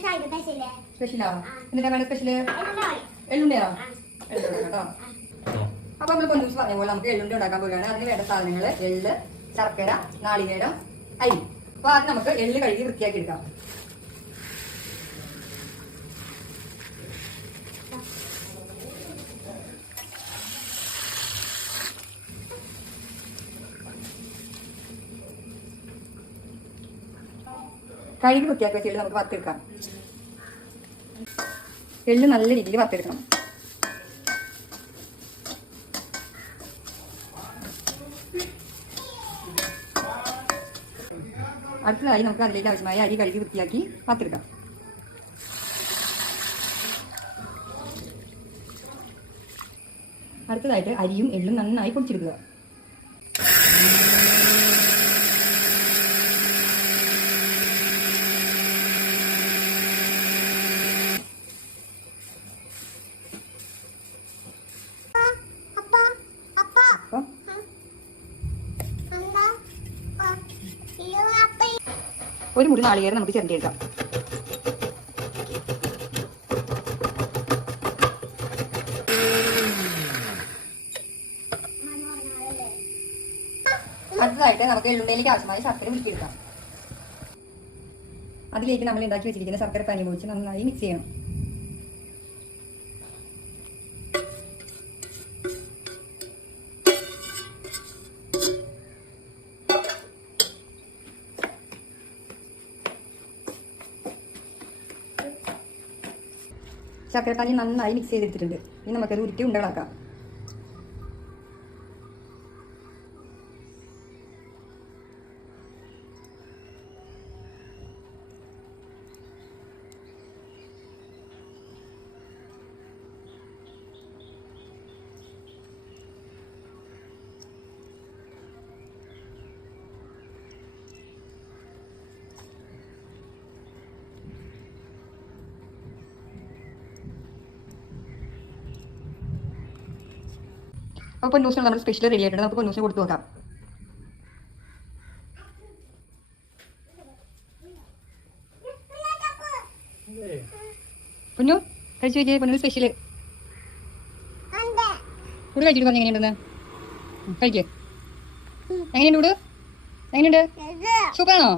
സ്പെഷ്യലാ എന്നിട്ടാ വേണ്ട സ്പെഷ്യല് എള്ളുണ്ടയോ കേട്ടോ. അപ്പൊ നമ്മൾ പൊന്നൂസ് പറഞ്ഞ പോലെ നമുക്ക് എള്ളുണ്ട ഉണ്ടാക്കാൻ പോവുകയാണ്. അതിന് വേണ്ട സാധനങ്ങൾ എള്ള്, ശർക്കര, നാളികേരം, അരി. അപ്പൊ അത് നമുക്ക് എള്ള് കഴുകി വൃത്തിയാക്കി എടുക്കാം. കഴുകി വൃത്തിയാക്കി വെച്ച എള്ള് നമുക്ക് വറുത്തെടുക്കാം. എള്ള് നല്ല രീതിയിൽ വറുത്തെടുക്കണം. അടുത്തതായി നമുക്ക് അതിലേക്ക് ആവശ്യമായ അരി കഴുകി വൃത്തിയാക്കി വറുത്തെടുക്കാം. അടുത്തതായിട്ട് അരിയും എള്ളും നന്നായി പൊടിച്ചെടുക്കുക. ഒരു മുറി നാളികേരം നമുക്ക് ചിരണ്ടിയെടുക്കാം. അടുത്തതായിട്ട് നമുക്ക് എള്ളുണ്ടയിലേക്ക് ആവശ്യമായ ശർക്കര ഉരുക്കിയെടുക്കാം. അതിലേക്ക് നമ്മൾ ഉണ്ടാക്കി വെച്ചിരിക്കുന്ന ശർക്കര പാനി ഒഴിച്ച് നന്നായി മിക്സ് ചെയ്യണം. ശർക്കരപ്പാനി നന്നായി മിക്സ് ചെയ്തെടുത്തിട്ടുണ്ട്. ഇനി നമുക്കത് ഉരുട്ടി ഉണ്ടകളാക്കാം. അപ്പോൾ പൊന്നൂസിന് നമ്മൾ സ്പെഷ്യൽ റെഡി ആയിട്ടുണ്ട്. നമുക്ക് പൊന്നൂസിന് കൊടുത്തു നോക്കാം. പൊന്നു കഴിച്ചു നോക്കിയേ. പൊന്നു സ്പെഷ്യല് ഇവിടെ കഴിച്ചിട്ട് പറഞ്ഞു എങ്ങനെയുണ്ടെന്ന്. കഴിക്കേ. എങ്ങനെയുണ്ട് ഇവിടെ? എങ്ങനെയുണ്ട്? സൂപ്പറാണോ?